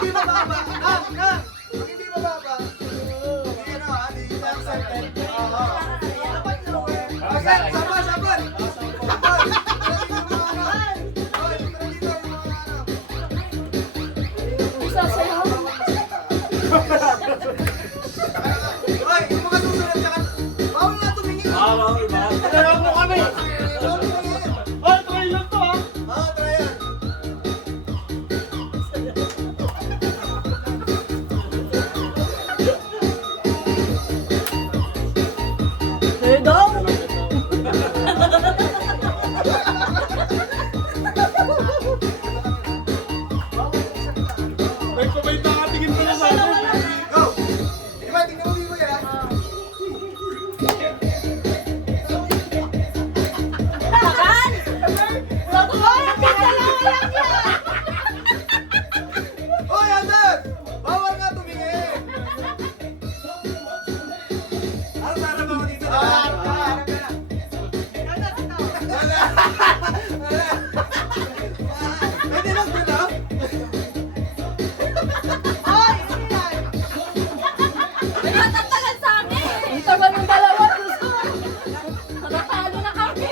hindi mababa. Pag hindi mababa. Hindi ano ha, hindi accepted. Oo. Dapat lower. Okay, sabon. Sabon. Sasayaw. Hoy, yung mga susunod sa kan. Bawal na tumingin. Bawal ba? Kaya mo kami. Bawal tumingin. Ay, try lang to ha. Try yan. Eh, daw. May kumay nakatingin pa na sa akin. Go! Diba, tingnan mo dito yan. Tagal! Hoy, ang ganda lang yan yan! Hoy, Ander! Bawal nga tumingin. Ano sana ba ako dito? Pwede lang dito? Hoy, ano yan? May matatagal sa akin! Ang tagal ng dalawa, gusto. Matatalo na kami.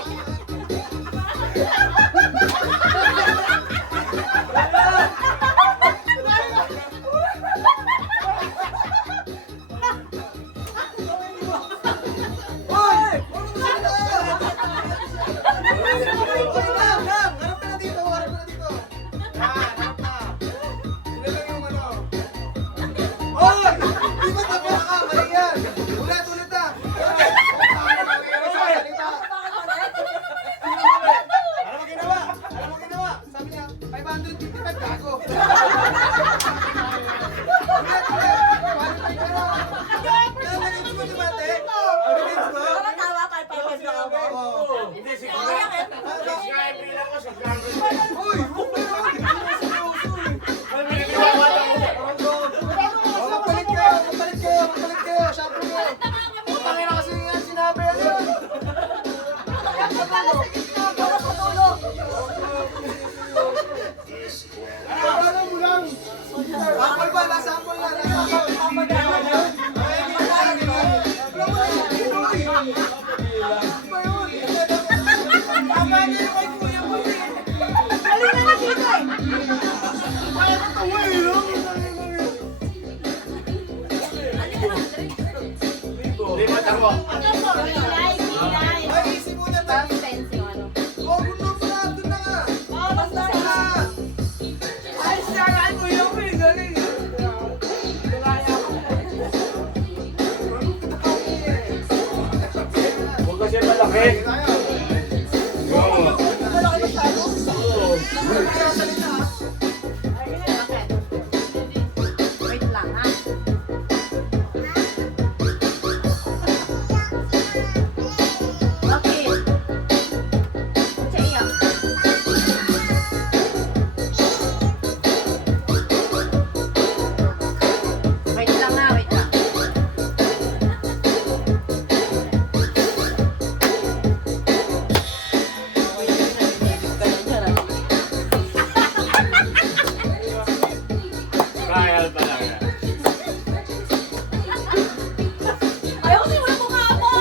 Hoy! Harap ka na dito. Harap ka na dito. Harap na. Sila lang yung ano. Hoy! Di ba tabi na ka? Mali yan. Ulit na. Alam mo ginawa? Sabi niya, 555 gago. Nagigits mo, diba, te? Nagigits mo? Tama, pagpapag na ako. Oo. Hindi, si Kuya. Subscribe bilang ko, subscribe. Uy! Seryoso eh. Ay, may nagkiwawala ko. Magpalit kayo. Shampoo nyo. Putangin na kasi nga sinabi ano. Ano mo lang? Sample ba? Sample na. Tama niyo kay Kuya mo eh. Galing na dito eh. Lima tarwa. Ay, isip muna tayo. Oh, gusto mo na. Doon na nga. Ay, siya mo yung galing. Huwag kasi malaki. Oo. Wait lang ha. Okay. Saya. Wait lang ha, wait lang. Trial pa lang yan. Ayaw kasi wala mukha mo!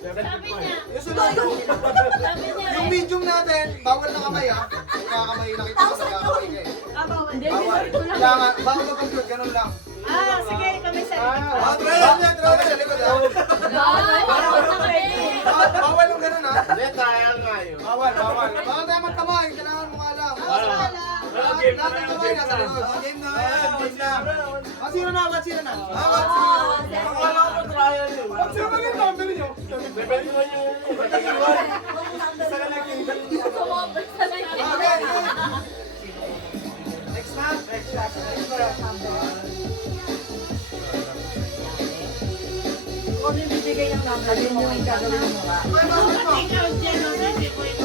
Sabi niya. Yung sunod, Sabi niya yung eh. medium natin, bawal na kamay ha. Kaya kamay, nakita ko nagkakamay ka eh. Hindi, Bawal. ito lang. Kaya nga, bawal mag-compute, ganun lang. Sige, kami sa Try lang yan, try lang sa likod ha. Bawal na kami. Bawal yung ganun ha. Hindi, trial nga yun. Bawal. Bawal tayo magkamay, kailangan mo nga lang. Game na Lahat ng kamay nasa likod. Game na yan, game na. Sino na? Akala ko trial yun. Sino ba yung number nyo? Depende na yun. Sumobra sa lagi. Okay. Next na. Kung yung bibigay ng number, yun yung gagawin mo nga. Okay, bakit mo? Ikaw dyan, no? Hindi ko yung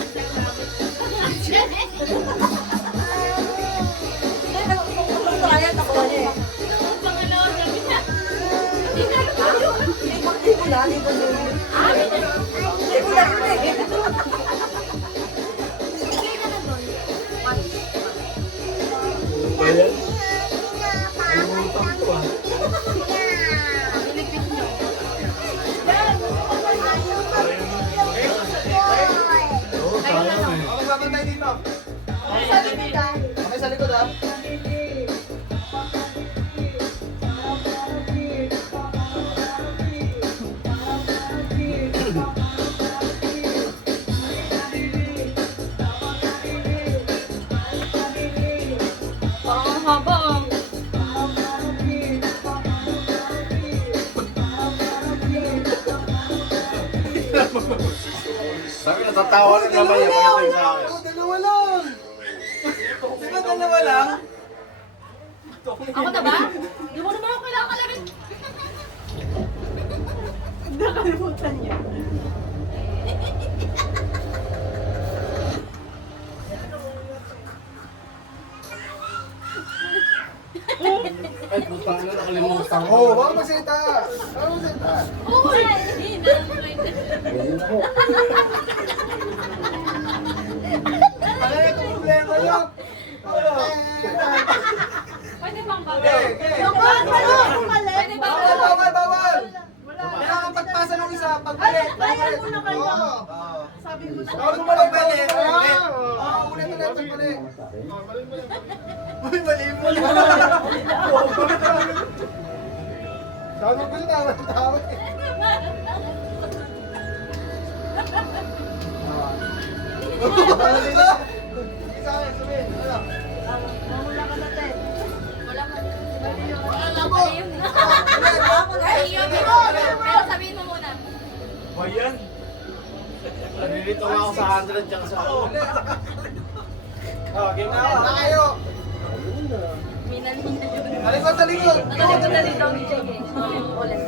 trial na ko niya. Pangalawa sabi niya. Hindi ko lang, hindi ko lang. Hindi ko lang yun eh. Ayan. Okay, babantay dito. Okay, sa likod ha. Parang ang haba ah. Sabi na, tatawa na naman yan. Pagdating sa akin. Dalawa lang. Di ba dalawa lang? Ako na ba? Hindi mo naman ako kailangan kalagin. Nakalimutan niya. Ay, putang na, nakalimutan ko. Oo, baka magsalita. Baka magsalita. Oo, hindi na. Ano yung problema nyo? Pwede bang bawal? Okay. Pwede bang bawal? Bawal! Kailangan pagpasa ng isa, pagpalit. Bayad mo na kayo. Oo. Sabi mo na. Bawal mo malang palit. Oo, ulit. Uy, mali mo. Sabi ko yung tawa eh. Isa akin, sabihin. Ano? Mamula ka na, Ted. Wala ka. Wala mo. Ayun na. Ayun na. Pero sabihin mo muna. Bayan. Nalilito nga ako sa 100 tsaka sa ako. Oh, game na ako. Na kayo. Minalhin na yun. Talikod, talikod. Natalikod na dito ni Jay eh. Ulit.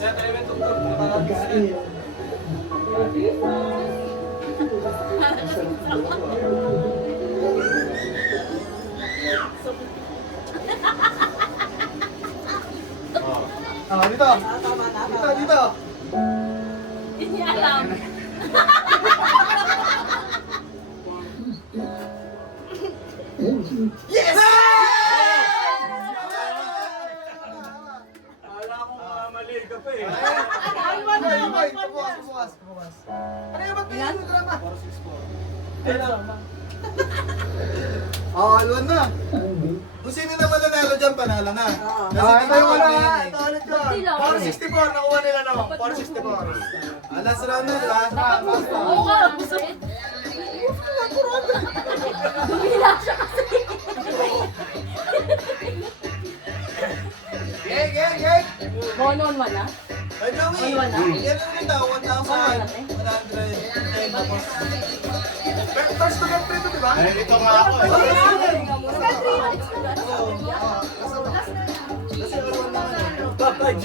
Kaya tayo may tugtog. Nakakabis. Ah, dito. Dito. Hindi niya alam. Yes! Akala ko mali ka pa eh. Bukas. Ano yung ba't may yung drama? 464. Oh, alwan na. Kung sino na mananalo dyan, panalo na. Ito yung wala ha. Ito ulit ko. 464, nakuha nila no? 464. Last round na, last round. Oo ka. Dumila siya kasi. Yay! Monon wala? Ay, Joey! Wala. Yan lang rin daw, 1,100. Tapos, first to get free to, di ba? Nalilito nga ako eh. Kasi alwan naman eh. Papa G.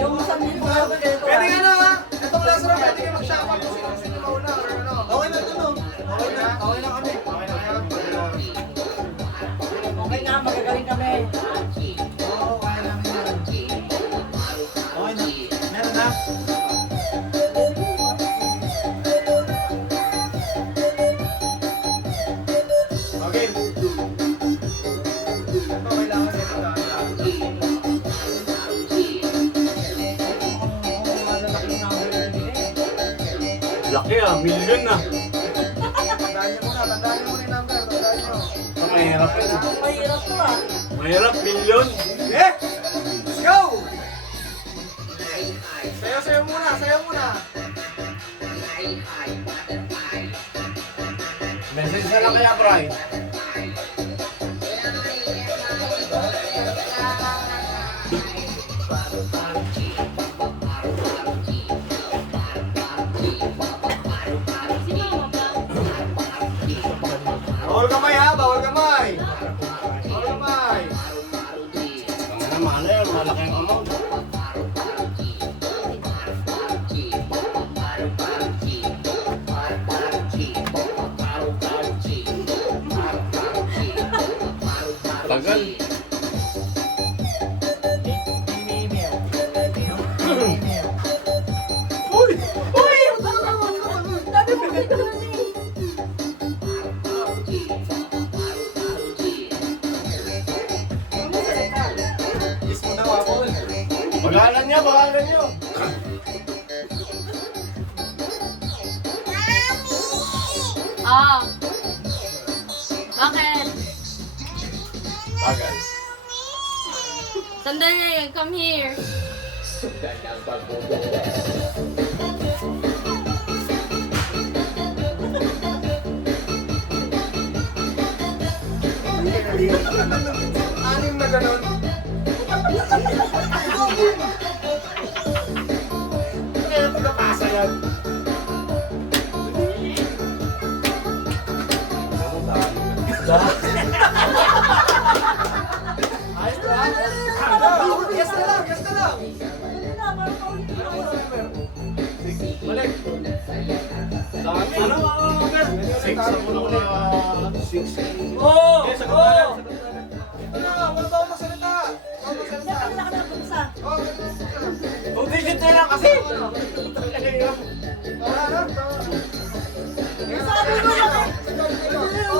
Yung sabihin mo. Pwede nga na ha! Itong last round, pwede kayo mag-shop up kung sino gusto nyo mauna or ano. Okay na ito no? Okay na kami. Okay na. Okay nga, magagaling kami. Oo. Laki ah, million na. Tandaan niyo muna yung number. Tandaan niyo. Mahirap yun. Mahirap to ah. Mahirap, million. Eh! Let's go! Sayo muna. Message na lang kaya, Bray. Bawal kamay ha, bawal kamay. Bawal kamay. Ang naman, ano yun, malaking amount. Tagal. Uy! Sabi mo dito na eh. Kiss mo na ako. Bagalan niyo. Ah. Bakit? Tagal. Sandali, come here. Anim na ganon. Kaya pagkapasa yan. Ayos ba? Yes na lang. Balik. Dami. Ano? 6 ako na 6. Oo! Yes, ako Oo! na. Ito na, wala ba akong masalita? Oh, digit na lang kasi. Wala na. Sabi mo lang eh.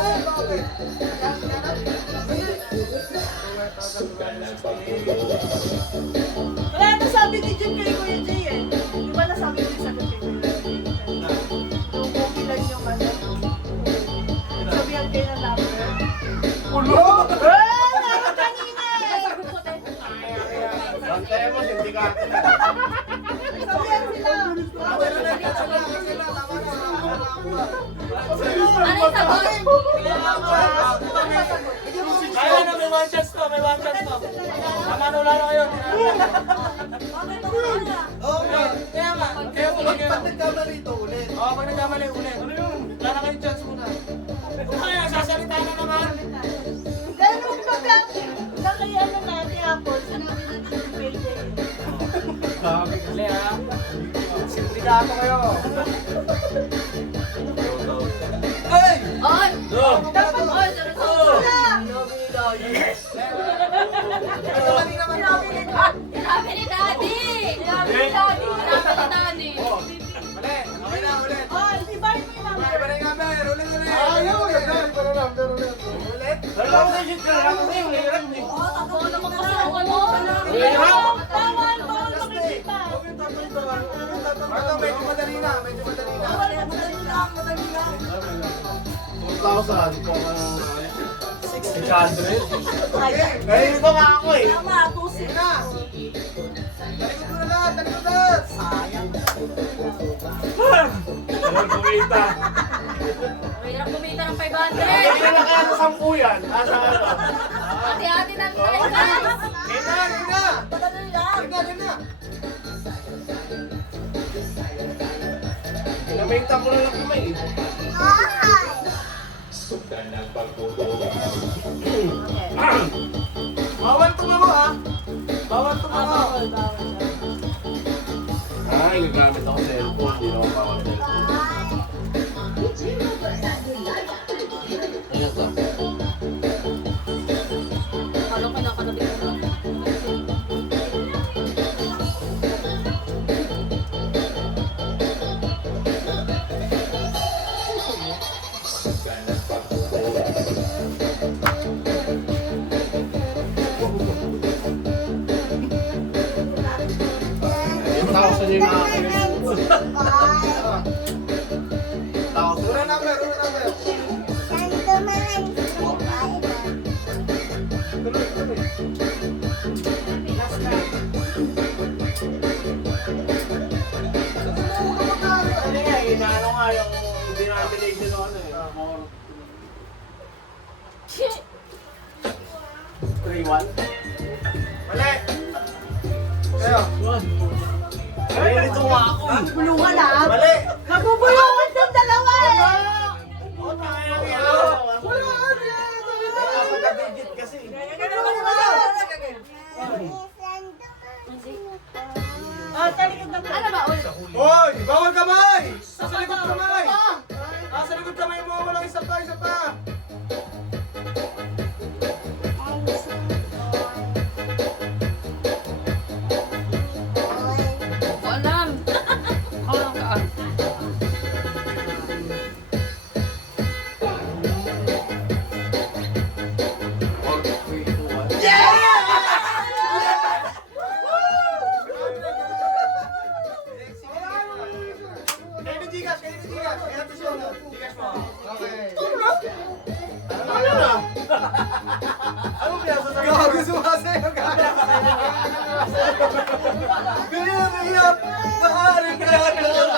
Wala na sabi ni Jim kay Kuya Jay eh. Di ba nasabi ko yung sagot kay Kuya Jay? Yung okay lang yung ano. Sabihan kayo ng number. Ulo! Eh! Naroon kanina eh! Bantay mo, sindikato na. Sabihan sila. Tama na. Ano yung sagot? Kaya na, may one chance to. Tama na, wala na kayo. Bakit ako na? Oo nga. Kaya nga, kaya po Pag kayo. nagkamali ito ulit. Oo, pag nagkamali ulit. Ano yun? Wala na kayong chance muna. Kaya, sasalita na naman. Ganun ba kaya na natin ako? Sinabi natin yung Kuya Jay. Sabi kasi ha. Sindikato kayo. Ay! Oy! No. Oy, seryoso. Mali naman. Sinabi ni Daddy! Sinabi ni Daddy! Mali. Okay na, ulit. Oh, di ba yung number? Balik yung number. Ulit. Ayun. Ulit. Wala ko sa shit ka lang kasi yung hirap ni. Oo, tatlo Oo, naman kasi na. ako, ano? Hirap. Bawal makikita. Ito, medyo madali na. Bawal, madali lang. 2,000 po ang 600. Ay, Eh, ito nga ako eh. tama, 2-6. na. Talikod na. Sayang. Walang kumita. Mahirap kumita ng 500. Hindi na lang kaya sa 10 yan. Asa ano? Hati-hati na tayo, guys. Gina. Madali lang. Pinamita ko na lang kumay eh. Bawal tumawa ha. Bawal tumawa. Ay, gagamit ako cellphone. Hindi naman bawal cellphone. Ayan to. Ano ka na katabi ko lang? Yung 1,000 yung nakakailan. nga yung denomination ng ano eh. More. 3-1. Mali! Kayo. Nalilito nga ako eh. Bulungan ah. Mali! Nabubulungan yung dalawa eh. Oh, tayo na yan. Wala! Apat na digit kasi. Talikod na Ano ba ulit? Hoy! Bawal kamay! Nasa likod kamay! Nasa likod kamay mo! Walang isa pa! Isa pa! Alam. Alam ka. Kayo ni Gcash! Kayo ni Gcash! Kaya ito siya. Gcash mo. Okay. Ano na? Ano kaya sasabihin? Gago sumasayo ka! Ganyan, ganyan! Maaari ka!